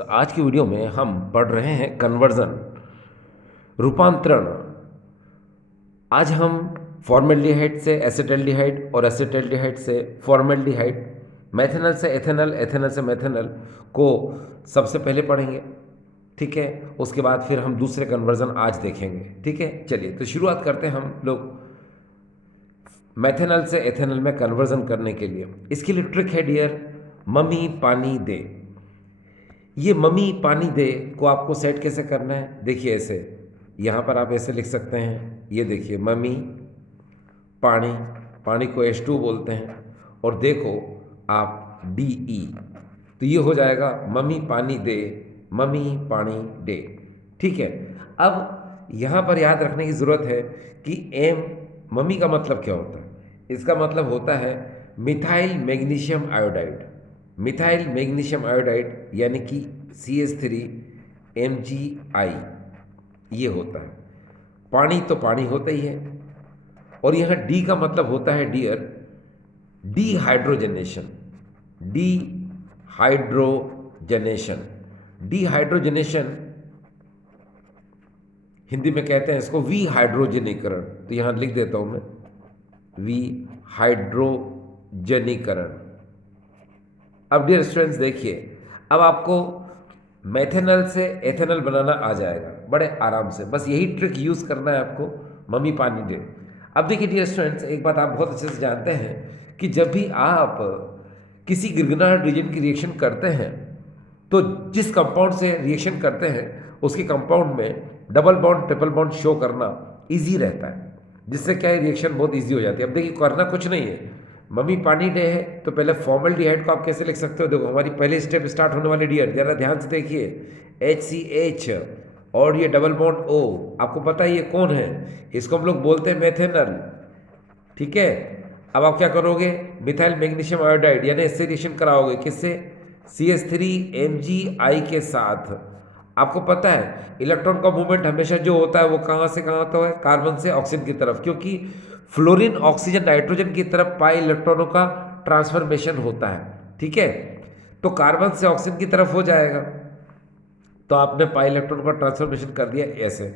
आज की वीडियो में हम पढ़ रहे हैं कन्वर्जन, रूपांतरण। आज हम फॉर्मेल्डिहाइड से एसिटल्डिहाइड और एसिटल्डिहाइड से फॉर्मेल्डिहाइड, मेथनल से एथेनल, एथेनल से मेथनल को सबसे पहले पढ़ेंगे। ठीक है, उसके बाद फिर हम दूसरे कन्वर्जन आज देखेंगे। ठीक है, चलिए तो शुरुआत करते हैं हम लोग मेथनल से एथेनल में कन्वर्जन करने के लिए। इसके लिए ट्रिक है डियर, मम्मी पानी दे। ये मम्मी पानी दे को आपको सेट कैसे करना है, देखिए ऐसे, यहाँ पर आप ऐसे लिख सकते हैं। ये देखिए मम्मी पानी, पानी को H2 बोलते हैं, और देखो आप DE, तो ये हो जाएगा मम्मी पानी दे, मम्मी पानी दे। ठीक है, अब यहाँ पर याद रखने की ज़रूरत है कि एम, मम्मी का मतलब क्या होता है। इसका मतलब होता है methyl magnesium iodide. Methyl magnesium iodide यानी कि CH3 MgI, ये होता है। पानी तो पानी होता ही है, और यहाँ डी का मतलब होता है dear dehydrogenation. Dehydrogenation, dehydrogenation Hindi में कहते हैं इसको विहाइड्रोजनीकरण। तो यहाँ लिख देता हूँ मैं, विहाइड्रोजनीकरण। अब डियर स्टूडेंट्स देखिए, अब आपको मेथेनल से एथेनल बनाना आ जाएगा बड़े आराम से, बस यही ट्रिक यूज़ करना है आपको, मम्मी पानी दे। अब देखिए डियर स्टूडेंट्स, एक बात आप बहुत अच्छे से जानते हैं कि जब भी आप किसी गिरगिनाहट रीजन की रिएक्शन करते हैं, तो जिस कंपाउंड से रिएक्शन करते हैं उसके कंपाउंड में double bond triple bond show करना इजी रहता है, जिससे क्या है रिएक्शन बहुत इजी हो जाती है। अब देखिए करना कुछ नहीं है, मम्मी पानी डे है तो पहले फॉर्मल्डिहाइड को आप कैसे लिख सकते हो। देखो हमारी पहले स्टेप स्टार्ट होने वाली डियर, जरा ध्यान से देखिए, HCH और ये डबल बॉन्ड O, आपको पता है ये कौन है, इसको हम लोग बोलते हैं मेथेनल। ठीक है, अब आप क्या करोगे, मिथाइल मैग्नीशियम आयोडाइड यानी इससे रिएक्शन कराओगे, किससे, CH3 MgI के साथ। आपको पता है इलेक्ट्रॉन का मूवमेंट हमेशा जो होता है वो कहाँ से कहाँ होता है, कार्बन से ऑक्सीजन की तरफ, क्योंकि फ्लोरीन ऑक्सीजन नाइट्रोजन की तरफ पाई इलेक्ट्रॉनों का ट्रांसफॉर्मेशन होता है। ठीक है, तो कार्बन से ऑक्सीजन की तरफ हो जाएगा, तो आपने पाई इलेक्ट्रॉन का ट्रांसफॉर्मेशन कर दिया ऐसे।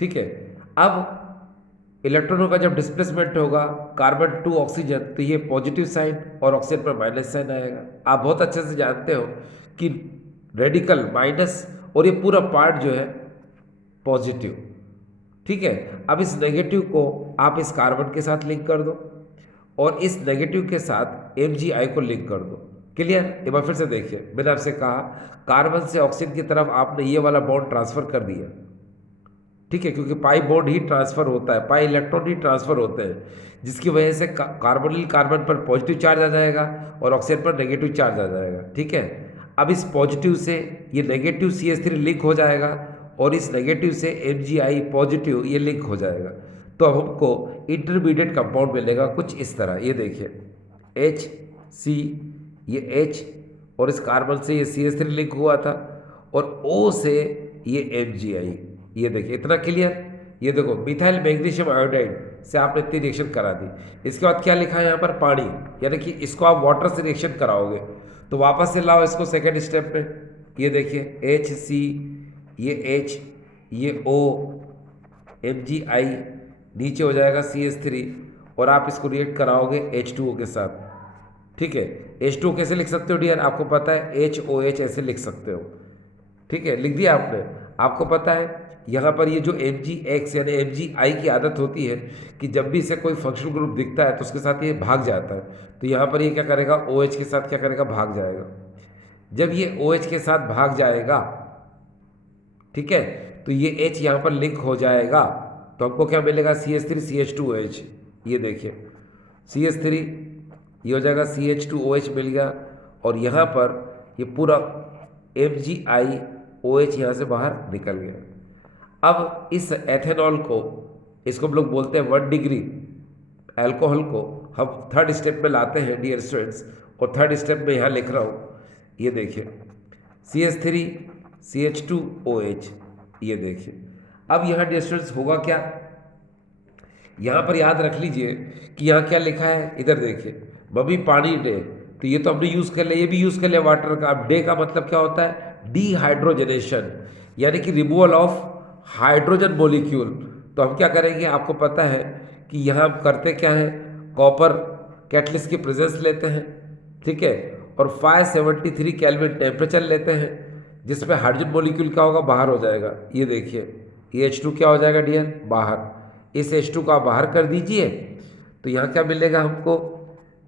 ठीक है, अब इलेक्ट्रॉनों का जब डिस्प्लेसमेंट होगा कार्बन टू ऑक्सीजन, तो ये पॉजिटिव साइन और ऑक्सीजन पर माइनस साइन आएगा। आप बहुत अच्छे से जानते हो कि रेडिकल माइनस और ये पूरा पार्ट जो है पॉजिटिव। ठीक है, अब इस नेगेटिव को आप इस कार्बन के साथ लिंक कर दो, और इस नेगेटिव के साथ MgI को लिंक कर दो। क्लियर, एक बार फिर से देखिए, मैंने आपसे कहा कार्बन से ऑक्सीजन की तरफ आपने ये वाला बॉन्ड ट्रांसफर कर दिया। ठीक है, क्योंकि पाई बॉन्ड ही ट्रांसफर होता है, पाई इलेक्ट्रॉन ही ट्रांसफर होते हैं, जिसकी वजह से कार्बोनिल कार्बन पर पॉजिटिव चार्ज आ जाएगा और ऑक्सीजन पर नेगेटिव चार्ज आ जाएगा। ठीक है, अब इस पॉजिटिव से ये नेगेटिव CH3 लिंक हो जाएगा, और इस नेगेटिव से MgI पॉजिटिव ये लिंक हो जाएगा। तो अब हमको इंटरमीडिएट कंपाउंड मिलेगा कुछ इस तरह, ये देखिए HC, ये H, और इस कार्बन से ये CH3 लिंक हुआ था, और O से ये MgI, ये देखिए इतना क्लियर। ये देखो मिथाइल मैग्नीशियम आयोडाइड से आपने इतनी रिएक्शन करा दी। इसके बाद क्या लिखा है यहाँ पर, पानी, यानी कि इसको आप वाटर से रिएक्शन कराओगे। तो वापस से लाओ इसको सेकेंड स्टेप में, ये देखिए HC, ये H, ये O, MgI, नीचे हो जाएगा CH3, और आप इसको रिएक्ट कराओगे H2O के साथ। ठीक है, H2O कैसे लिख सकते हो डियर, आपको पता है HOH ऐसे लिख सकते हो। ठीक है, लिख दिया आपने। आपको पता है यहाँ पर ये जो MgX यानी MgI की आदत होती है कि जब भी इसे कोई फंक्शनल ग्रुप दिखता है तो उसके साथ ये भाग जाता है, तो यहाँ पर ये क्या करेगा, OH के साथ क्या करेगा, भाग जाएगा। जब ये OH के साथ भाग जाएगा, ठीक है, तो ये H यहाँ पर लिंक हो जाएगा, तो हमको क्या मिलेगा, CH3CH2OH। ये देखिए CH3, ये हो जाएगा CH2OH मिल गया, और यहाँ पर ये पूरा MgI OH यहाँ से बाहर निकल गया। अब इस एथेनॉल को, इसको हम लोग बोलते हैं 1 डिग्री अल्कोहल को, हम थर्ड स्टेप में लाते हैं डियर स्टूडेंट्स, और थर्ड स्टेप में यहाँ लिख रहा हूँ, ये देखिए CH3CH2OH, ये देखिए। अब यहाँ डियर स्टूडेंट्स होगा क्या, यहाँ पर याद रख लीजिए कि यहाँ क्या लिखा है, इधर देखिए मम्मी पानी डे, तो ये तो हमने यूज़ कर लिया, ये भी यूज़ कर लिया वाटर का। अब डे का मतलब क्या होता है, डिहाइड्रोजनेशन, यानी कि रिमूवल ऑफ हाइड्रोजन मॉलिक्यूल। तो हम क्या करेंगे, आपको पता है कि यहाँ हम करते क्या है, कॉपर कैटलिस्ट की प्रेजेंस लेते हैं, ठीक है, और 573 केल्विन टेम्परेचर लेते हैं, जिसमें हाइड्रोजन मॉलिक्यूल क्या होगा, बाहर हो जाएगा। ये देखिए, ये H2 क्या हो जाएगा डियर, बाहर। इस H2 को आप बाहर कर दीजिए तो यहाँ क्या मिलेगा हमको,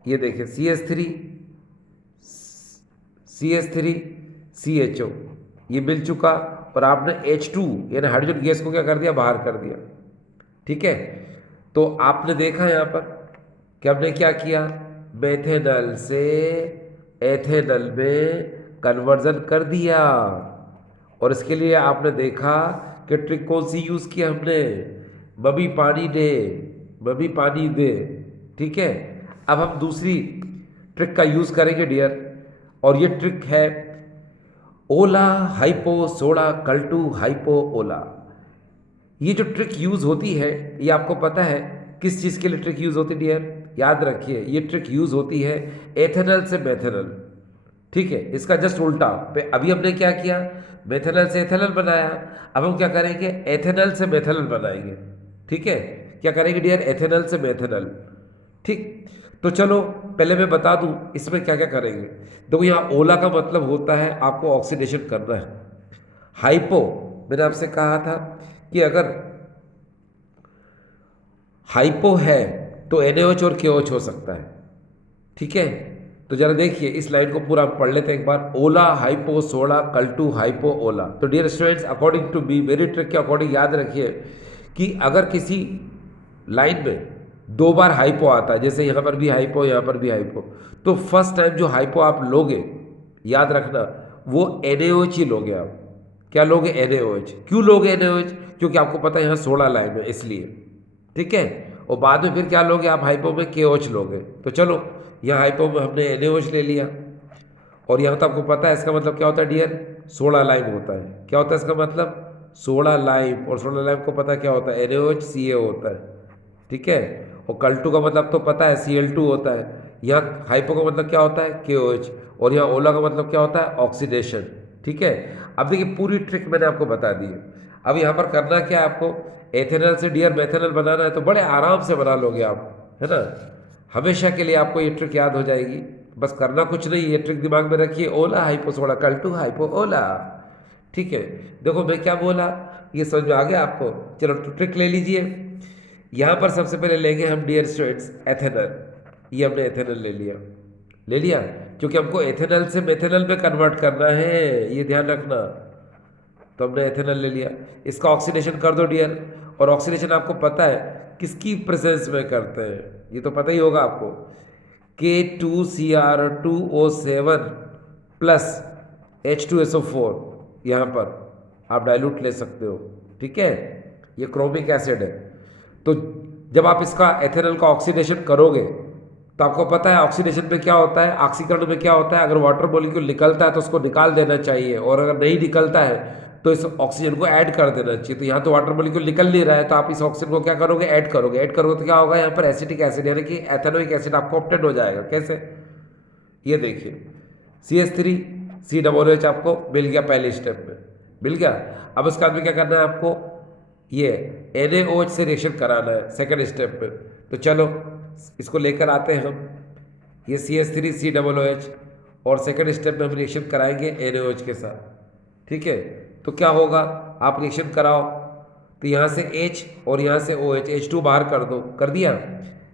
ये देखिए CH3 CHO, ये मिल चुका, और आपने H2 यानी हाइड्रोजन गैस को क्या कर दिया, बाहर कर दिया, ठीक है। तो आपने देखा यहाँ पर कि हमने क्या किया, मेथेनल से एथेनल में कन्वर्जन कर दिया। और इसके लिए आपने देखा कि ट्रिक कौन सी यूज़ किया हमने, बबी पानी दे, बबी पानी दे, ठीक है। अब हम दूसरी ट्रिक का यूज़ करेंगे डियर, और ये ट्रिक है ओला हाइपो सोडा कल्टू हाइपो ओला। ये जो ट्रिक यूज़ होती है, ये आपको पता है किस चीज़ के लिए ट्रिक यूज़ होती है डियर, याद रखिए, ये ट्रिक यूज़ होती है एथेनल से मेथेनल, ठीक है। इसका जस्ट उल्टा, अभी हमने क्या किया, मेथेनल से एथेनल बनाया, अब हम क्या करेंगे, एथेनल से मेथेनल बनाएंगे, ठीक है। क्या करेंगे डियर, एथेनल से मेथेनल, ठीक। तो चलो पहले मैं बता दूं इसमें क्या क्या करेंगे। देखो यहाँ ओला का मतलब होता है आपको ऑक्सीडेशन करना है। हाइपो, मैंने आपसे कहा था कि अगर हाइपो है तो NaOH और KOH हो सकता है, ठीक है। तो जरा देखिए इस लाइन को पूरा पढ़ लेते हैं एक बार, ओला हाइपो सोडा कल्टू हाइपो ओला। तो dear students, according to B, मेरी ट्रिक के अकॉर्डिंग याद रखिए कि अगर किसी लाइन में दो बार हाइपो आता है, जैसे यहाँ पर भी हाइपो, यहाँ पर भी हाइपो, तो फर्स्ट टाइम जो हाइपो आप लोगे, याद रखना वो NaOH ही लोगे आप। क्या लोगे, NaOH। क्यों लोगे NaOH, क्योंकि आपको पता है यहाँ सोडा लाइन है इसलिए, ठीक है। और बाद में फिर क्या लोगे आप, हाइपो में KOH लोगे। तो चलो यहाँ हाइपो में हमने NaOH ले लिया, और यहाँ तो आपको पता है इसका मतलब क्या होता है डियर, सोडा लाइम होता है। क्या होता है इसका मतलब, सोडा लाइम, और सोडा लाइम को पता क्या होता है, NaOH Ca होता है, ठीक है। और कल्टू का मतलब तो पता है Cl2 होता है। यहाँ हाइपो का मतलब क्या होता है, KOH, और यहाँ ओला का मतलब क्या होता है, ऑक्सीडेशन, ठीक है। अब देखिए पूरी ट्रिक मैंने आपको बता दी है। अब यहाँ पर करना क्या है आपको, एथेनल से डियर मेथेनल बनाना है तो बड़े आराम से बना लोगे आप, है ना। हमेशा के लिए आपको ये ट्रिक याद हो जाएगी, बस करना कुछ नहीं, ये ट्रिक दिमाग में रखिए, ओला हाइपो सोडा कल्टू हाइपो ओला, ठीक है। देखो मैं क्या बोला, ये समझ में आ गया आपको। चलो तो ट्रिक ले लीजिए। यहाँ पर सबसे पहले लेंगे हम डियर स्टूडेंट्स एथेनल, ये हमने एथेनल ले लिया, ले लिया, क्योंकि हमको एथेनल से मेथेनल में कन्वर्ट करना है, ये ध्यान रखना। तो हमने एथेनल ले लिया, इसका ऑक्सीडेशन कर दो डियर। और ऑक्सीडेशन आपको पता है किसकी प्रेजेंस में करते हैं, ये तो पता ही होगा आपको, K2Cr2O7 प्लस H2SO4, यहाँ पर आप डाइल्यूट ले सकते हो, ठीक है। ये क्रोमिक एसिड है। तो जब आप इसका एथेनल का ऑक्सीडेशन करोगे तो आपको पता है ऑक्सीडेशन में क्या होता है, ऑक्सीकरण में क्या होता है, अगर वाटर मॉलिक्यूल निकलता है तो उसको निकाल देना चाहिए, और अगर नहीं निकलता है तो इस ऑक्सीजन को ऐड कर देना चाहिए। तो यहाँ तो वाटर मॉलिक्यूल निकल नहीं रहा है, तो आप इस ऑक्सीजन को क्या करोगे, ऐड करोगे। ऐड करोगे तो क्या होगा, यहाँ पर एसिटिक एसिड यानी कि एथेनोइक एसिड आपको ऑब्टेन हो जाएगा। कैसे, ये देखिए CH3COOH आपको मिल गया, पहले स्टेप में मिल गया। अब उसके बाद में क्या करना है आपको, ये NaOH से रिएक्शन कराना है सेकंड स्टेप में। तो चलो इसको लेकर आते हैं हम, ये CH3COOH, और सेकंड स्टेप में हम रिएक्शन कराएंगे NaOH के साथ, ठीक है। तो क्या होगा, आप रिएक्शन कराओ, तो यहाँ से H और यहाँ से OH, H2 बाहर कर दो, कर दिया।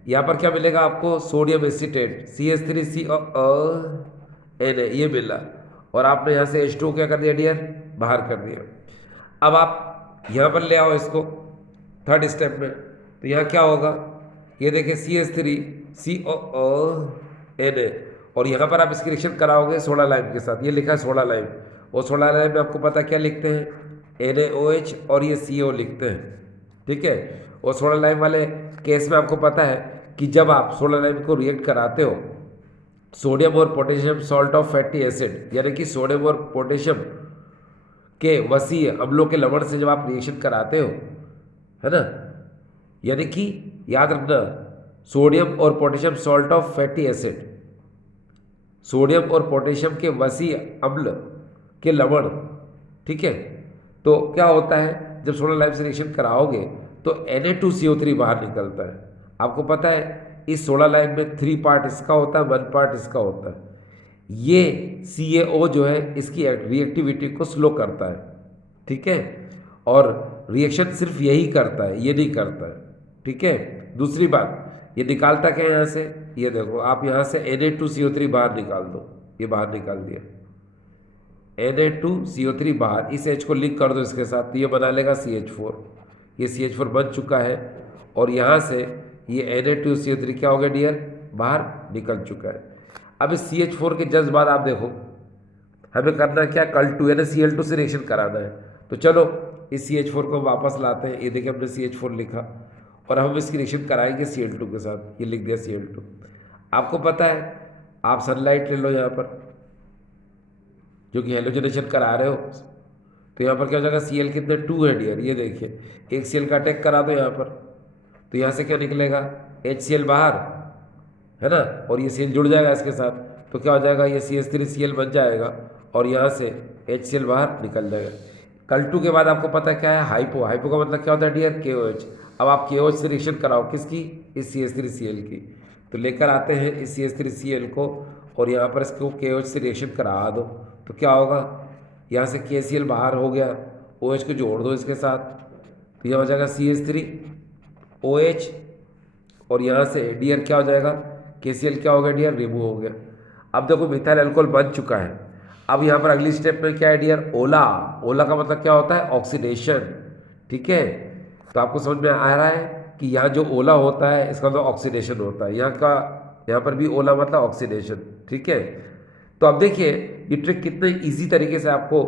यहाँ पर क्या मिलेगा आपको, सोडियम एसीटेट CH3CONA, ये मिला, और आपने यहाँ से H2 क्या कर दिया डियर, बाहर कर दिया। अब आप यहाँ पर ले आओ इसको थर्ड स्टेप में, तो यहाँ क्या होगा, ये देखिए CH3COONA, और यहाँ पर आप इसकी रिएक्शन कराओगे सोडा लाइम के साथ, ये लिखा है सोडा लाइम, और सोडा लाइम में आपको पता क्या लिखते हैं, NaOH और ये CO लिखते हैं, ठीक है। और सोडा लाइम वाले केस में आपको पता है कि जब आप सोडा लाइम को रिएक्ट कराते हो सोडियम और potassium salt of fatty acid, यानी कि सोडियम और पोटेशियम के वसीय अम्लों के लवण से जब आप रिएक्शन कराते हो, है ना, यानी कि याद रखना सोडियम और potassium salt of fatty acid, sodium और पोटेशियम के वसीय अम्ल के लवण, ठीक है। तो क्या होता है जब सोलर लाइम से रिएक्शन कराओगे तो Na2CO3 बाहर निकलता है। आपको पता है इस सोलर लाइम में 3 पार्ट इसका होता है, 1 पार्ट इसका होता है। ये CaO जो है इसकी रिएक्टिविटी को स्लो करता है, ठीक है। और रिएक्शन सिर्फ यही करता है, ये नहीं करता है, ठीक है। दूसरी बात, ये निकालता क्या है यहाँ से, ये देखो आप यहाँ से Na2CO3 बाहर निकाल दो, ये बाहर निकाल दिया Na2CO3 बाहर, इस H को लिंक कर दो इसके साथ तो ये बना लेगा CH4, ये CH4 बन चुका है। और यहाँ से ये Na2CO3 क्या हो गया डियर, बाहर निकल चुका है। अब इस CH4 के जस्ट बाद आप देखो हमें करना क्या, Cl2 यानी Cl2 से रिएक्शन कराना है। तो चलो इस CH4 को वापस लाते हैं, ये देखिए हमने CH4 लिखा और हम इसकी रिएक्शन कराएंगे Cl2 के साथ, ये लिख दिया Cl2। आपको पता है आप सनलाइट ले लो यहाँ पर जो कि हेलोजनेशन करा रहे हो, तो यहाँ पर क्या हो जाएगा, Cl कितने 2 है डियर, ये देखिए एक Cl का अटैक करा दो यहाँ पर, तो यहाँ से क्या निकलेगा HCl बाहर, है ना, और ये Cl जुड़ जाएगा इसके साथ, तो क्या हो जाएगा ये CH3Cl बन जाएगा और यहाँ से HCl बाहर निकल जाएगा। Cl2 के बाद आपको पता है क्या है, हाइपो। हाइपो का मतलब क्या होता है डियर, KOH। अब आप KOH से रिएक्शन कराओ किसकी, इस CH3Cl की, तो लेकर आते हैं इस CH3Cl को और यहाँ पर इसको KOH से रिएक्शन करा दो, तो क्या होगा, यहाँ से KCl बाहर हो गया, OH को जोड़ दो इसके साथ, तो यह हो जाएगा CH3OH और यहाँ से डियर क्या हो जाएगा, KCl क्या हो गया डियर, रिमूव हो गया। अब देखो मिथाइल अल्कोहल बन चुका है। अब यहाँ पर अगली स्टेप में क्या है डियर, ओला। ओला का मतलब क्या होता है, ऑक्सीडेशन, ठीक है। तो आपको समझ में आ रहा है कि यहाँ जो ओला होता है इसका मतलब ऑक्सीडेशन होता है, यहाँ पर भी ओला मतलब ऑक्सीडेशन, ठीक है। तो अब देखिए ये ट्रिक कितने इजी तरीके से आपको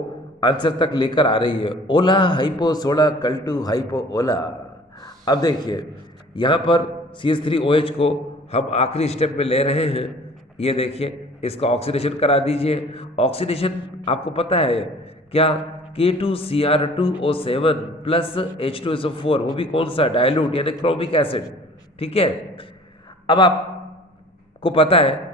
आंसर तक लेकर आ रही है, ओला हाइपो सोडा Cl2 हाइपो ओला। अब देखिए यहाँ पर CH3OH को हम आखिरी स्टेप में ले रहे हैं, ये देखिए इसका ऑक्सीडेशन करा दीजिए। ऑक्सीडेशन आपको पता है क्या, K2Cr2O7 प्लस H2SO4, वो भी कौन सा, डायलूट यानी क्रोमिक एसिड, ठीक है। अब आपको पता है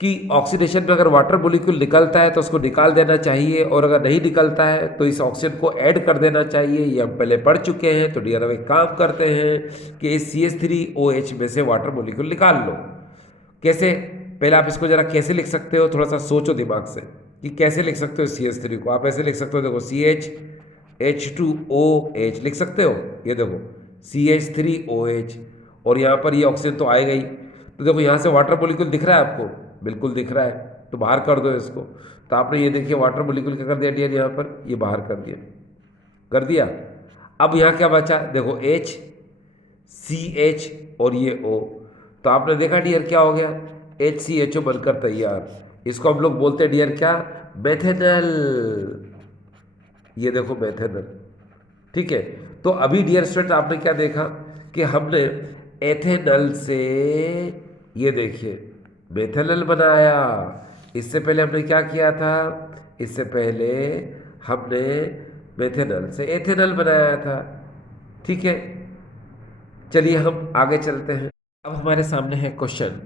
कि ऑक्सीडेशन में अगर वाटर मोलिक्यूल निकलता है तो उसको निकाल देना चाहिए, और अगर नहीं निकलता है तो इस ऑक्सीजन को ऐड कर देना चाहिए, ये हम पहले पढ़ चुके हैं। तो डियर हम एक काम करते हैं कि इस CH3OH में से वाटर मोलिक्यूल निकाल लो। कैसे, पहले आप इसको जरा कैसे लिख सकते हो, थोड़ा सा सोचो दिमाग से कि कैसे लिख सकते हो CH3 को। आप ऐसे लिख सकते हो, देखो CH2OH लिख सकते हो, ये देखो CH3OH और यहाँ पर ये ऑक्सीजन तो आएगा ही। तो देखो यहाँ से वाटर मोलिक्यूल दिख रहा है आपको, बिल्कुल दिख रहा है, तो बाहर कर दो इसको। तो आपने ये देखिए वाटर मोलिक्यूल क्या कर दिया डियर, यहाँ पर ये बाहर कर दिया, कर दिया। अब यहाँ क्या बचा, देखो H CH और ये O, तो आपने देखा डियर क्या हो गया, HCHO बनकर तैयार। इसको हम लोग बोलते हैं डियर क्या, मेथेनल, ये देखो मेथेनल, ठीक है। तो अभी डियर स्टूडेंट आपने क्या देखा कि हमने एथेनल से, ये देखिए मेथेनल बनाया। इससे पहले हमने क्या किया था, इससे पहले हमने मेथेनल से एथेनल बनाया था, ठीक है। चलिए हम आगे चलते हैं। अब हमारे सामने है क्वेश्चन,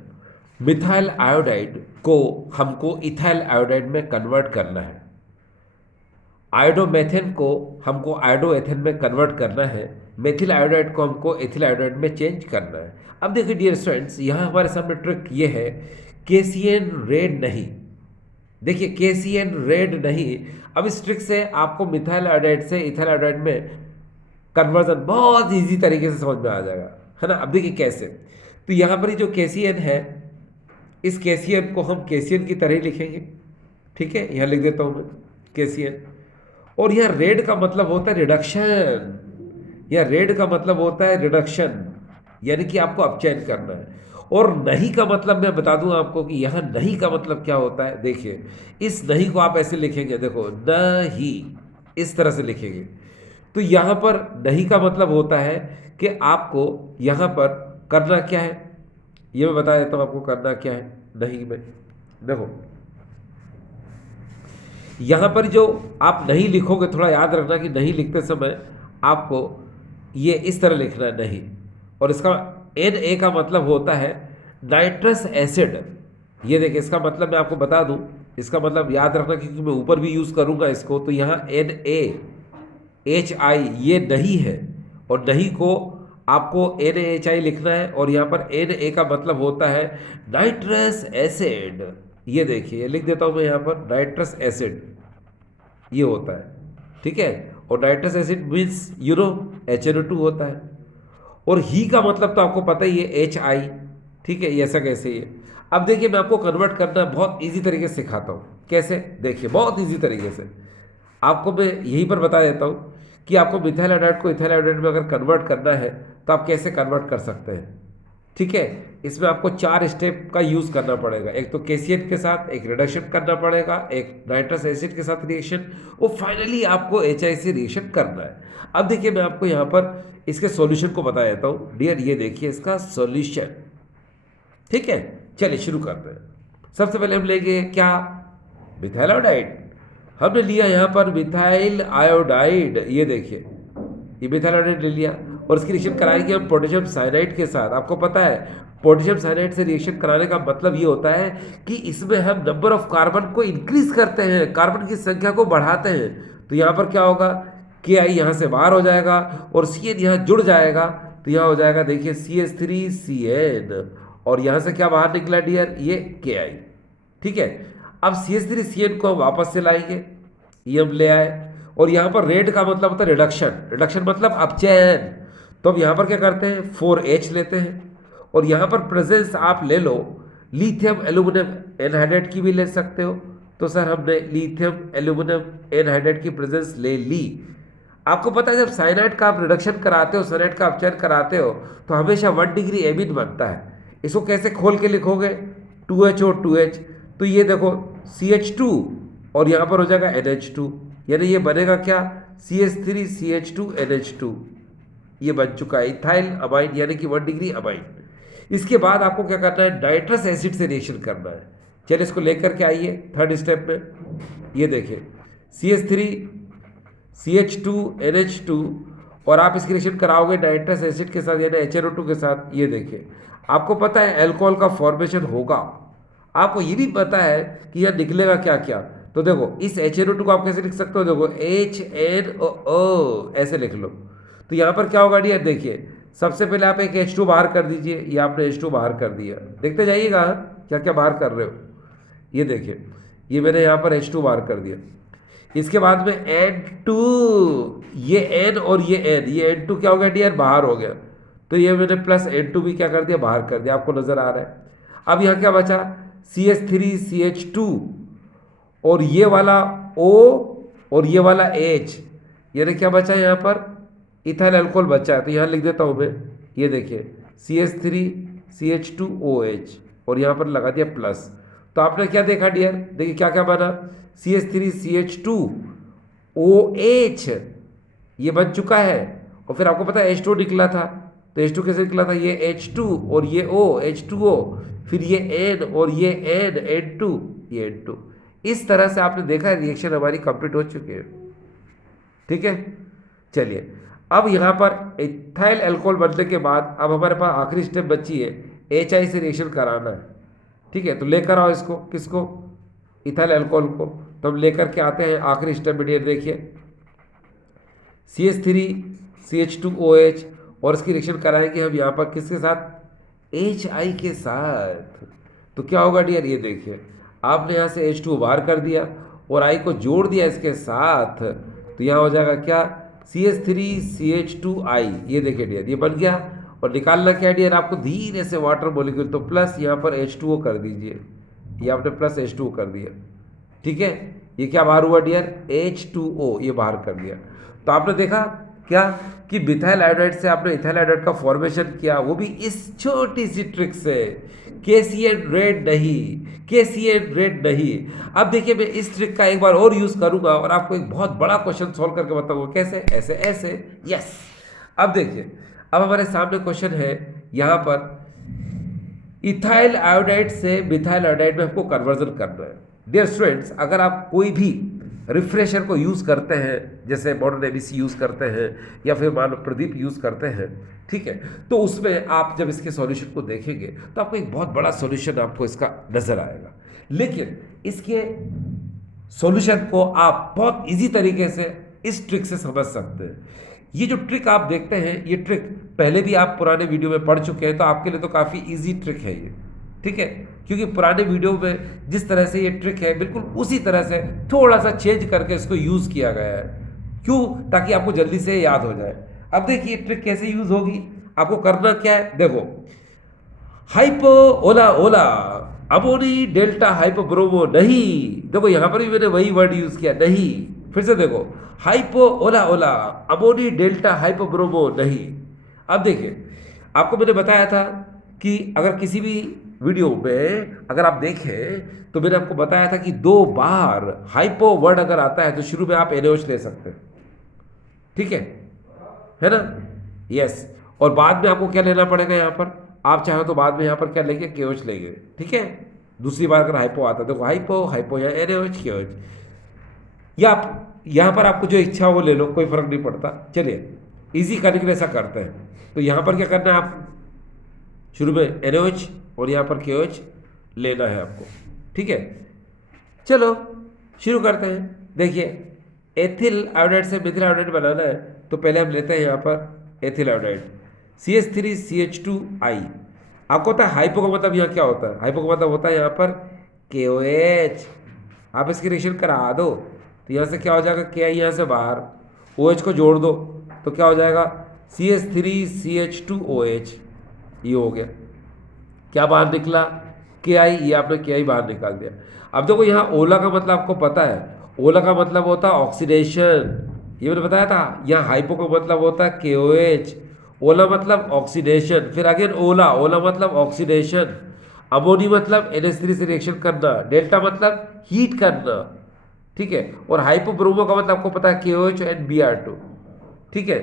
मिथाइल आयोडाइड को हमको इथाइल आयोडाइड में कन्वर्ट करना है, आयोडोमेथेन को हमको आयोडोएथेन में कन्वर्ट करना है, मेथिल आयोडाइड को हमको एथिल आयोडाइड में चेंज करना है। अब देखिए डियर स्टूडेंट्स, यहाँ हमारे सामने ट्रिक ये है, KCN रेड नहीं, देखिए KCN रेड नहीं। अब इस ट्रिक से आपको मिथाइल आयोडाइड से इथाइल आयोडाइड में कन्वर्जन बहुत इजी तरीके से समझ में आ जाएगा, है ना। अब देखिए कैसे, तो यहाँ पर जो KCN है, इस KCN को हम KCN की तरह ही लिखेंगे, ठीक है। यहाँ लिख देता हूँ मैं KCN, और यह रेड का मतलब होता है रिडक्शन, यह रेड का मतलब होता है रिडक्शन, यानी कि आपको अपचयन करना है। और नहीं का मतलब मैं बता दूं आपको कि यहाँ नहीं का मतलब क्या होता है। देखिए इस नहीं को आप ऐसे लिखेंगे, देखो नहीं, इस तरह से लिखेंगे। तो यहाँ पर नहीं का मतलब होता है कि आपको यहाँ पर करना क्या है, ये मैं बता देता हूँ आपको करना क्या है। नहीं में देखो यहाँ पर जो आप नहीं लिखोगे, थोड़ा याद रखना कि नहीं लिखते समय आपको ये इस तरह लिखना है नहीं, और इसका Na का मतलब होता है नाइट्रस एसिड। ये देखिए इसका मतलब मैं आपको बता दूं, इसका मतलब याद रखना, क्योंकि मैं ऊपर भी यूज़ करूँगा इसको, तो यहाँ NaHI ये नहीं है, और नहीं को आपको NaHI लिखना है, और यहाँ पर Na का मतलब होता है नाइट्रस एसिड। ये देखिए लिख देता हूँ मैं यहाँ पर, नाइट्रस एसिड ये होता है, ठीक है। और नाइट्रस एसिड मीन्स HNO2 होता है, और ही का मतलब तो आपको पता ही है HI, ठीक है। ये ऐसा कैसे ही है। अब देखिए मैं आपको कन्वर्ट करना बहुत इजी तरीके से सिखाता हूँ, कैसे, देखिए बहुत इजी तरीके से आपको मैं यहीं पर बता देता हूँ कि आपको मिथाइल आयोडाइड को इथाइल आयोडाइड में अगर कन्वर्ट करना है तो आप कैसे कन्वर्ट कर सकते हैं, ठीक है। इसमें आपको 4 स्टेप का यूज़ करना पड़ेगा। एक तो KCl के साथ एक रिडक्शन करना पड़ेगा, एक नाइट्रस एसिड के साथ रिएक्शन, और फाइनली आपको HI से रिएक्शन करना है। अब देखिए मैं आपको यहाँ पर इसके सॉल्यूशन को बता देता हूँ डियर, ये देखिए इसका सॉल्यूशन, ठीक है। चलिए शुरू करते हैं। सबसे पहले हम लेंगे क्या, मिथाइल आयोडाइड। हमने लिया यहाँ पर मिथाइल आयोडाइड, ये देखिए ये मिथाइल आयोडाइड ले लिया, और इसकी रिएक्शन कराएंगे हम पोटेशियम साइनाइड के साथ। आपको पता है पोटेशियम साइनाइड से रिएक्शन कराने का मतलब ये होता है कि इसमें हम नंबर ऑफ कार्बन को इंक्रीज करते हैं, कार्बन की संख्या को बढ़ाते हैं। तो यहाँ पर क्या होगा, KI यहाँ से बाहर हो जाएगा और CN यहाँ जुड़ जाएगा, तो यहाँ हो जाएगा देखिए CH3CN, और यहाँ से क्या बाहर निकला डियर, ये KI, ठीक है। अब CH3CN को हम वापस से लाएंगे, ये हम ले आए, और यहाँ पर रेड का मतलब होता है रिडक्शन, रिडक्शन मतलब अपचयन। तो हम यहाँ पर क्या करते हैं 4H लेते हैं, और यहाँ पर प्रेजेंस आप ले लो लिथियम एल्यूमिनियम एनहाइड्राइड की भी ले सकते हो। तो सर हमने लिथियम एल्यूमिनियम एनहाइड्राइड की प्रेजेंस ले ली। आपको पता है जब साइनाइड का आप रिडक्शन कराते हो, साइनाइड का अपचयन कराते हो, तो हमेशा 1 डिग्री एमिन बनता है। इसको कैसे खोल के लिखोगे, 2H और 2H, तो ये देखो CH2 और यहाँ पर हो जाएगा NH2, यानी ये बनेगा क्या, CH3CH2NH2, ये बन चुका है इथाइल अमाइन, यानी कि 1 डिग्री अमाइन। इसके बाद आपको क्या करना है, नाइट्रस एसिड से रिएक्शन करना है। चलिए इसको लेकर के आइए थर्ड स्टेप में। ये देखिए CH3CH2NH2, और आप इसकी रिएक्शन कराओगे नाइट्रस एसिड के साथ यानी HNO2 के साथ। ये देखिए आपको पता है अल्कोहल का फॉर्मेशन होगा, आपको ये भी पता है कि यह निकलेगा क्या क्या। तो देखो इस HNO2 को आप कैसे लिख सकते हो, देखो HNO ऐसे लिख लो। तो यहाँ पर क्या होगा डियर, देखिए सबसे पहले आप एक H2 बाहर कर दीजिए, ये आपने H2 बाहर कर दिया, देखते जाइएगा क्या क्या बाहर कर रहे हो। ये देखिए ये मैंने यहाँ पर H2 बाहर कर दिया। इसके बाद में N2, ये N और ये N, ये N2 क्या हो गया डियर, बाहर हो गया। तो ये मैंने प्लस N2 भी क्या कर दिया, बाहर कर दिया, आपको नजर आ रहा है। अब यहाँ क्या बचा, CH3CH2 और ये वाला O और ये वाला H, यानी क्या बचा यहाँ पर, इथाइल अल्कोहल बचा है। तो यहाँ लिख देता हूँ मैं, ये देखिए CH3CH2OH, और यहाँ पर लगा दिया प्लस। तो आपने क्या देखा डियर, देखिए क्या क्या बना, CH3CH2OH ये बन चुका है, और फिर आपको पता है H2 निकला था। तो H2 कैसे निकला था, ये H2 और ये O H2O, फिर ये N और ये N N2, ये N2। इस तरह से आपने देखा है रिएक्शन हमारी कंप्लीट हो चुकी है, ठीक है। चलिए अब यहाँ पर इथाइल अल्कोहल बनने के बाद अब हमारे पास आखिरी स्टेप बची है, HI से रिएक्शन कराना है, ठीक है। तो लेकर आओ इसको, किसको, इथाइल अल्कोहल को। तो हम लेकर के आते हैं आखिरी स्टेप में, देखिए CH3CH2OH, और इसकी रिएक्शन कराएंगे हम यहाँ पर किसके साथ, HI के साथ। तो क्या होगा डियर, ये देखिए आपने यहाँ से H2 बाहर कर दिया और I को जोड़ दिया इसके साथ, तो यहाँ हो जाएगा क्या, CH3CH2I, ये देखिए डियर ये बन गया। और निकालना क्या डियर, आपको धीरे से वाटर मॉलिक्यूल, तो प्लस यहाँ पर H2O कर दीजिए, ये आपने प्लस H2O कर दिया, ठीक है। ये क्या बाहर हुआ डियर, H2O ये बाहर कर दिया। तो आपने देखा क्या कि मिथाइल आयोडाइड से आपने इथाइल आयोडाइड का फॉर्मेशन किया, वो भी इस छोटी सी ट्रिक से। KCl रेड नहीं, KCl रेड नहीं। अब देखिए मैं इस ट्रिक का एक बार और यूज करूंगा और आपको एक बहुत बड़ा क्वेश्चन सॉल्व करके बताऊंगा, कैसे, ऐसे ऐसे, यस। अब देखिए अब हमारे सामने क्वेश्चन है यहाँ पर, इथाइल आयोडाइड से मिथाइल आयोडाइड में हमको कन्वर्जन करना है। डियर स्टूडेंट्स, अगर आप कोई भी रिफ्रेशर को यूज़ करते हैं, जैसे मॉडर्न ABC यूज़ करते हैं या फिर मानो प्रदीप यूज़ करते हैं, ठीक है, तो उसमें आप जब इसके सॉल्यूशन को देखेंगे तो आपको एक बहुत बड़ा सॉल्यूशन आपको इसका नज़र आएगा। लेकिन इसके सॉल्यूशन को आप बहुत इजी तरीके से इस ट्रिक से समझ सकते हैं। ये जो ट्रिक आप देखते हैं, ये ट्रिक पहले भी आप पुराने वीडियो में पढ़ चुके हैं, तो आपके लिए तो काफ़ी इजी ट्रिक है ये, ठीक है। क्योंकि पुराने वीडियो में जिस तरह से ये ट्रिक है बिल्कुल उसी तरह से थोड़ा सा चेंज करके इसको यूज़ किया गया है। क्यों? ताकि आपको जल्दी से याद हो जाए। अब देखिए ट्रिक कैसे यूज़ होगी। आपको करना क्या है, देखो, हाइपो ओला ओला अमोनी डेल्टा हाइपो ब्रोमो नहीं, देखो यहां पर भी मैंने वही वर्ड यूज किया, नहीं। फिर से देखो, हाइपो ओला ओला अमोनी डेल्टा हाइपो ब्रोमो नहीं। अब देखिए, आपको मैंने बताया था कि अगर किसी भी वीडियो में अगर आप देखें तो मैंने आपको बताया था कि 2 बार हाइपो वर्ड अगर आता है तो शुरू में आप एनओएच ले सकते हैं, ठीक है ना। यस, और बाद में आपको क्या लेना पड़ेगा यहाँ पर, आप चाहो तो बाद में यहाँ पर क्या लेंगे, केओच लेंगे, ठीक है। दूसरी बार अगर हाइपो आता है, देखो हाइपो हाइपो या एनओएच केओच, या आप यहाँ पर आपको जो इच्छा हो वो ले लो, कोई फर्क नहीं पड़ता। चलिए इजी करने के लिए ऐसा करते हैं। तो यहाँ पर क्या करना है, आप शुरू में एनओएच और यहाँ पर केओच लेना है आपको, ठीक है। चलो शुरू करते हैं। देखिए, एथिल आयोडाइड से मिथिल आयोडाइड बनाना है, तो पहले हम लेते हैं यहाँ पर एथिल आयोडाइड CH3CH2I। आपको पता है हाइपो का मतलब यहाँ क्या होता है, हाइपो का मतलब होता है यहाँ पर KOH। आप इसकी रिएक्शन करा दो तो यहाँ से क्या हो जाएगा, KI यहाँ से बाहर, OH को जोड़ दो तो क्या हो जाएगा, CH3CH2OH। ये हो गया, क्या बाहर निकला, KI, ये आपने KI बाहर निकाल दिया। अब देखो यहाँ ओला का मतलब आपको पता है, ओला का मतलब होता है ऑक्सीडेशन, ये मैंने बताया था। यहाँ हाइपो का मतलब होता है KOH, ओला मतलब ऑक्सीडेशन, फिर अगेन ओला, ओला मतलब ऑक्सीडेशन, अमोनी मतलब NH3 से रिएक्शन करना, डेल्टा मतलब हीट करना, ठीक है। और हाइपोब्रोमो का मतलब आपको पता है KOH एंड Br2, ठीक है,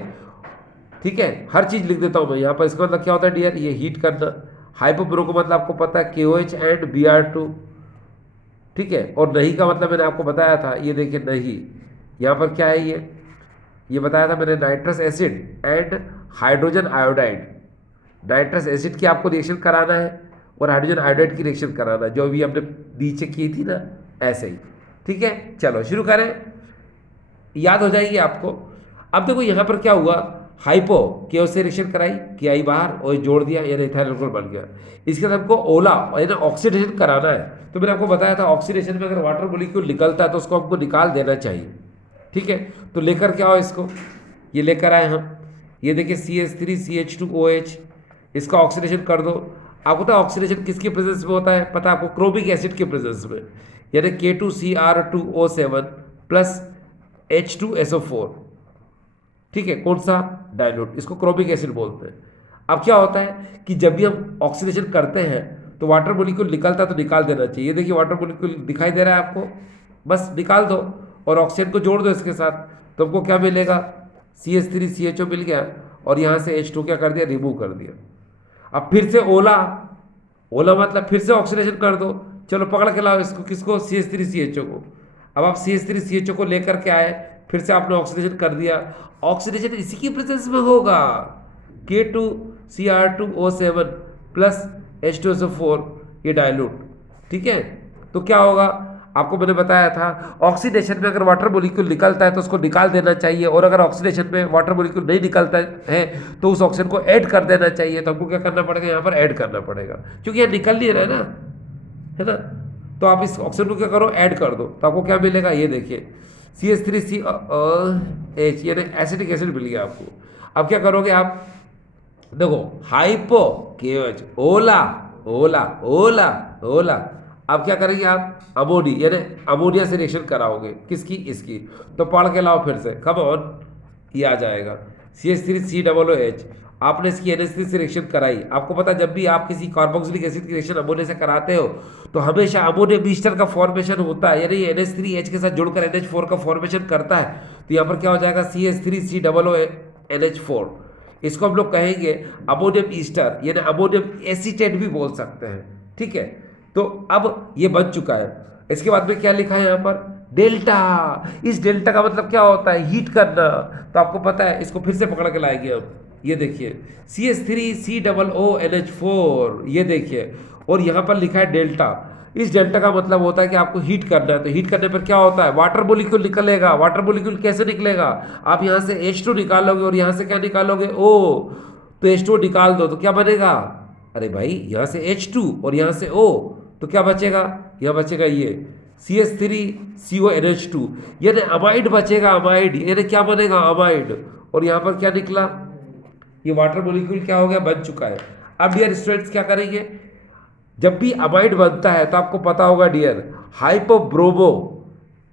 ठीक है। हर चीज़ लिख देता हूँ मैं यहाँ पर, इसका मतलब क्या होता है डियर, ये हीट करना। हाइपोब्रोमो का मतलब आपको पता है KOH एंड Br2, ठीक है। और नहीं का मतलब मैंने आपको बताया था, ये देखिए नहीं, यहाँ पर क्या है, ये बताया था मैंने, nitrous acid and hydrogen iodide. Nitrous acid की आपको रिएक्शन कराना है और हाइड्रोजन आयोडाइड की रिएक्शन कराना है, जो अभी हमने नीचे की थी ना, ऐसे ही, ठीक है। चलो शुरू करें, याद हो जाएगी आपको। अब देखो यहाँ पर क्या हुआ, हाइपो के से रिएक्शन कराई, KI बाहर और जोड़ दिया, यानी इथाइल अल्कोहल बन गया। इसके बाद हमको ओला यानी ऑक्सीडेशन कराना है, तो मैंने आपको बताया था ऑक्सीडेशन में अगर वाटर मोलिक्यूल निकलता है तो उसको हमको निकाल देना चाहिए, ठीक है। तो लेकर क्या हो इसको, ये लेकर आए हम, ये देखिए CH3CH2OH, इसका ऑक्सीडेशन कर दो। आपको पता है ऑक्सीडेशन किसके प्रेजेंस में होता है, पता है आपको, क्रोमिक एसिड के प्रेजेंस में, यानी K2Cr2O7 प्लस H2SO4, ठीक है। कौन सा, डाइल्यूट, इसको क्रोमिक एसिड बोलते हैं। अब क्या होता है कि जब भी हम ऑक्सीडेशन करते हैं तो वाटर मोलिक्यूल निकलता है तो निकाल देना चाहिए। देखिए वाटर मोलिक्यूल दिखाई दे रहा है आपको, बस निकाल दो और ऑक्सीजन को जोड़ दो इसके साथ, तो हमको क्या मिलेगा, CH3CHO मिल गया, और यहाँ से H2 क्या कर दिया, रिमूव कर दिया। अब फिर से ओला, ओला मतलब फिर से ऑक्सीडेशन कर दो, चलो पकड़ के लाओ इसको, किसको, CH3CHO को। अब आप CH3CHO को लेकर के आए, फिर से आपने ऑक्सीडेशन कर दिया, ऑक्सीडेशन इसी की प्रेजेंस में होगा, K2Cr2O7 प्लस H2SO4, ये डाइल्यूट, ठीक है। तो क्या होगा, आपको मैंने बताया था ऑक्सीडेशन में अगर वाटर मोलिक्यूल निकलता है तो उसको निकाल देना चाहिए, और अगर ऑक्सीडेशन में वाटर मोलिक्यूल नहीं निकलता है तो उस ऑक्सीजन को ऐड कर देना चाहिए। तो हमको क्या करना पड़ेगा, यहाँ पर ऐड करना पड़ेगा, क्योंकि यह निकल नहीं रहा है ना, है ना। तो आप इस ऑक्सीजन को क्या करो, ऐड कर दो, तो आपको क्या मिलेगा, ये देखिए CH3CH, यानी एसिटिक एसिड मिल गया आपको। अब क्या करोगे आप, देखो हाइपो KOH, ओला ओला ओला ओला, अब क्या करेंगे आप, अमोनी यानी अमोनिया से रिएक्शन कराओगे, किसकी, इसकी। तो पढ़ के लाओ फिर से, कम ऑन, ये आ जाएगा CH3COOH। आपने इसकी NH3 से रिएक्शन कराई। आपको पता जब भी आप किसी कार्बोक्सिलिक एसिड की रिएक्शन अमोनिया से कराते हो तो हमेशा अमोनियम ईस्टर का फॉर्मेशन होता है, यानी NH3H के साथ जुड़कर NH4 का फॉर्मेशन करता है। तो यहाँ पर क्या हो जाएगा, CH3COONH4, इसको हम लोग कहेंगे अमोनियम ईस्टर, यानी अमोनियम एसीटेट भी बोल सकते हैं, ठीक है। तो अब ये बन चुका है। इसके बाद में क्या लिखा है यहाँ पर, डेल्टा। इस डेल्टा का मतलब क्या होता है, हीट करना। तो आपको पता है, इसको फिर से पकड़ के लाएंगे हम, ये देखिए CH3COONH4, ये देखिए, और यहाँ पर लिखा है डेल्टा। इस डेल्टा का मतलब होता है कि आपको हीट करना है, तो हीट करने पर क्या होता है, वाटर मॉलिक्यूल निकलेगा। वाटर मॉलिक्यूल कैसे निकलेगा, आप यहाँ से H2 निकालोगे और यहाँ से क्या निकालोगे, O, तो H2 निकाल दो तो क्या बनेगा, अरे भाई यहाँ से H2 और यहाँ से O, तो क्या बचेगा, यहाँ बचेगा ये CH3CONH2, यानी अमाइड बचेगा, अमाइड यानी क्या बनेगा, अमाइड। और यहाँ पर क्या निकला, ये वाटर मॉलिक्यूल क्या हो गया, बन चुका है। अब डियर स्टूडेंट्स क्या करेंगे, जब भी अमाइड बनता है तो आपको पता होगा डियर, हाइपोब्रोमो,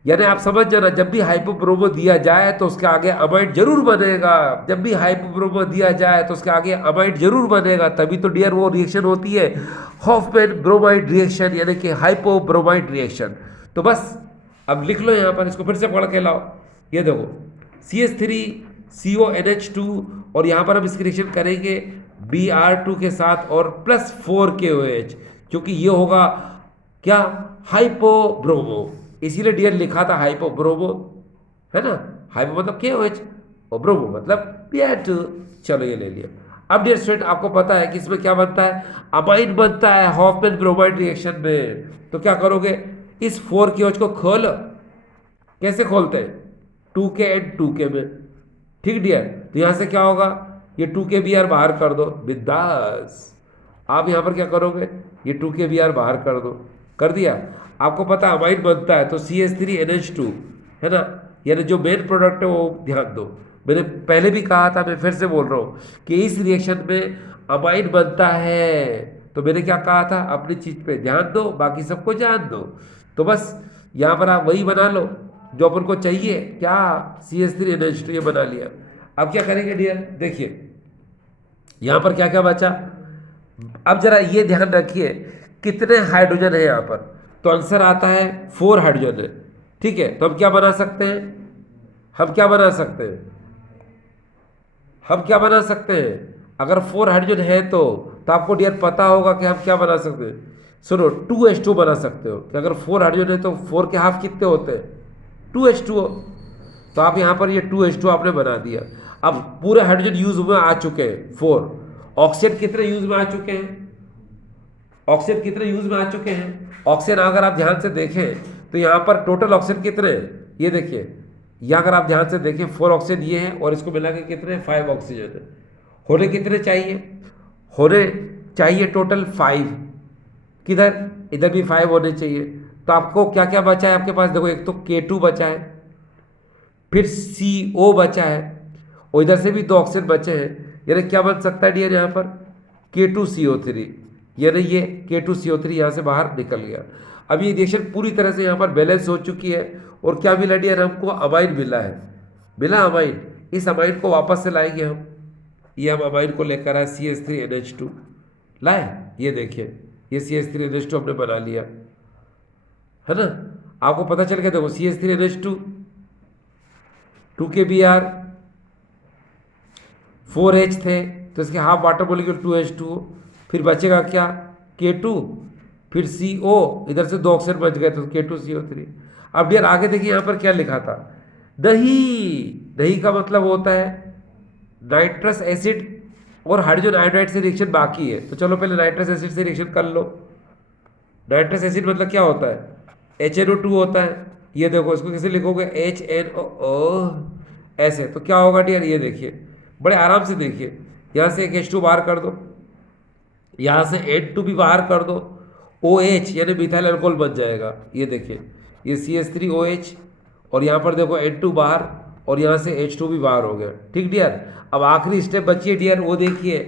यानी आप समझ जाना, जब भी हाइपोब्रोमो दिया जाए तो उसके आगे अमाइड जरूर बनेगा। जब भी हाइपोब्रोमो दिया जाए तो उसके आगे अमाइड जरूर बनेगा, तभी तो डियर वो रिएक्शन होती है हॉफमैन ब्रोमाइड रिएक्शन, यानी कि हाइपोब्रोमाइड रिएक्शन। तो बस अब लिख लो यहाँ पर, इसको फिर से पढ़ के लाओ। ये देखो CH3CONH2 और यहाँ पर हम इसकी रिएक्शन करेंगे Br2 के साथ और +4KOH, क्योंकि ये होगा क्या, हाइपोब्रोमो, इसीलिए डियर लिखा था हाइपोब्रोमो, है ना। हाइपो मतलब KOH और ब्रोमो मतलब Br2। चलो ये ले लिया। अब डियर स्टूडेंट आपको पता है कि इसमें क्या बनता है, अमाइन बनता है हॉफमैन ब्रोमाइड रिएक्शन में। तो क्या करोगे, इस 4KOH को खोलो, कैसे खोलते हैं, 2K एंड 2K में, ठीक डियर। तो यहाँ से क्या होगा, ये 2KBr बाहर कर दो, बिंदास। आप यहाँ पर क्या करोगे, ये 2KBr बाहर कर दो, कर दिया। आपको पता है अमाइन बनता है तो CH3NH2, है ना, यानी जो मेन प्रोडक्ट है वो ध्यान दो। मैंने पहले भी कहा था, मैं फिर से बोल रहा हूँ कि इस रिएक्शन में अमाइन बनता है, तो मैंने क्या कहा था, अपनी चीज पे ध्यान दो, बाकी सबको जान दो। तो बस यहाँ पर आप वही बना लो जो अपन को चाहिए, क्या, CH3NH2 ये बना लिया। अब क्या करेंगे डियर, देखिए यहाँ पर क्या क्या बचा। अब जरा ये ध्यान रखिए कितने हाइड्रोजन है यहाँ पर, तो आंसर आता है 4 हाइड्रोजन है, ठीक है। तो हम क्या बना सकते हैं, हम क्या बना सकते हैं, हम क्या बना सकते हैं, अगर 4 हाइड्रोजन है तो आपको डियर पता होगा कि हम क्या बना सकते हैं। सुनो 2H2 बना सकते हो, कि अगर 4 हाइड्रोजन है तो 4 के हाफ कितने होते हैं, 2H2। तो आप यहाँ पर ये 2H2 आपने बना दिया। अब पूरे हाइड्रोजन यूज में आ चुके हैं 4, ऑक्सीजन कितने यूज में आ चुके हैं, ऑक्सीजन कितने यूज में आ चुके हैं, ऑक्सीजन अगर आप ध्यान से देखें तो यहाँ पर टोटल ऑक्सीजन कितने हैं, ये देखिए यहाँ अगर आप ध्यान से देखें 4 ऑक्सीजन ये है और इसको मिला के कितने 5 ऑक्सीजन है। होने कितने चाहिए, होने चाहिए टोटल 5, किधर, इधर भी 5 होने चाहिए। तो आपको क्या क्या बचा है आपके पास, देखो एक तो K2 बचा है, फिर CO बचा है, और इधर से भी 2 ऑक्सीजन बचे हैं, यानी क्या बन सकता है डियर यहाँ पर K2CO3, यानी ये K2CO3 यहाँ से बाहर निकल गया। अब ये रिएक्शन पूरी तरह से यहाँ पर बैलेंस हो चुकी है, और क्या मिला डियर, हमको अमाइन मिला है, मिला अमाइन। इस अमाइन को वापस से लाएंगे हम, ये हम अमाइन को लेकर आए CH3NH2 लाए, ये देखिए ये CH3NH2 हमने बना लिया, है ना। आपको पता चल गया, देखो CH3NH2 2KBr 4H थे तो इसके हाफ वाटर मॉलिक्यूल 2H2, फिर बचेगा क्या K2, फिर CO, इधर से 2 ऑक्सीजन बच गए तो K2CO3। अब डियर आगे देखिए यहाँ पर क्या लिखा था, दही, दही का मतलब होता है नाइट्रस एसिड और हाइड्रोजन आयोडाइड से रिएक्शन बाकी है। तो चलो पहले नाइट्रस एसिड से रिएक्शन कर लो। नाइट्रस एसिड मतलब क्या होता है, HNO2 होता है। ये देखो इसको कैसे लिखोगे, HNO, ऐसे। तो क्या होगा डियर, ये देखिए बड़े आराम से देखिए, यहाँ से एक H2 बाहर कर दो, यहाँ से N2 भी बाहर कर दो, OH यानी मिथाइल अल्कोहल बन जाएगा। ये देखिए ये CH3OH, और यहाँ पर देखो N2 बाहर, और यहाँ से H2 भी बाहर हो गया, ठीक डियर। अब आखिरी स्टेप बची है डियर, वो देखिए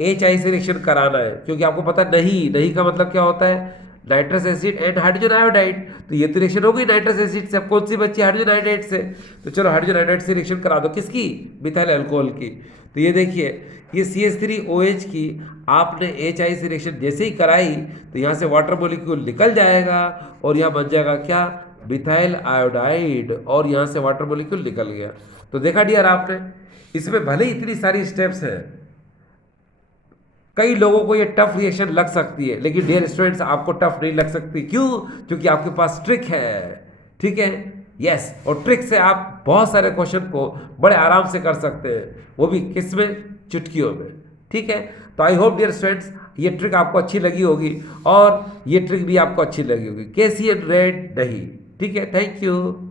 HI से रिएक्शन कराना है, क्योंकि आपको पता नहीं, नहीं का मतलब क्या होता है, nitrous acid and hydrogen iodide. तो ये तो रिएक्शन हो गई नाइट्रस एसिड से, अब कौन सी बची, हाइड्रोजन आयोडाइड से। तो चलो हाइड्रोजन आयोडाइड से रिएक्शन करा दो, किसकी, मिथाइल अल्कोहल की। तो ये देखिए ये CH3OH की आपने HI से रिएक्शन जैसे ही कराई तो यहाँ से वाटर मॉलिक्यूल निकल जाएगा, और यहाँ बन जाएगा क्या, मिथाइल आयोडाइड, और यहाँ से वाटर मॉलिक्यूल निकल गया। तो देखा डियर आपने, इसमें भले ही इतनी सारी स्टेप्स हैं, कई लोगों को ये टफ रिएक्शन लग सकती है, लेकिन डियर स्टूडेंट्स आपको टफ नहीं लग सकती, क्यों, क्योंकि आपके पास ट्रिक है, ठीक है, यस। और ट्रिक से आप बहुत सारे क्वेश्चन को बड़े आराम से कर सकते हैं, वो भी किस में, चुटकियों में, ठीक है। तो आई होप डियर स्टूडेंट्स ये ट्रिक आपको अच्छी लगी होगी और ये ट्रिक भी आपको अच्छी लगी होगी। कैसी है? रेड नहीं। ठीक है, थैंक यू।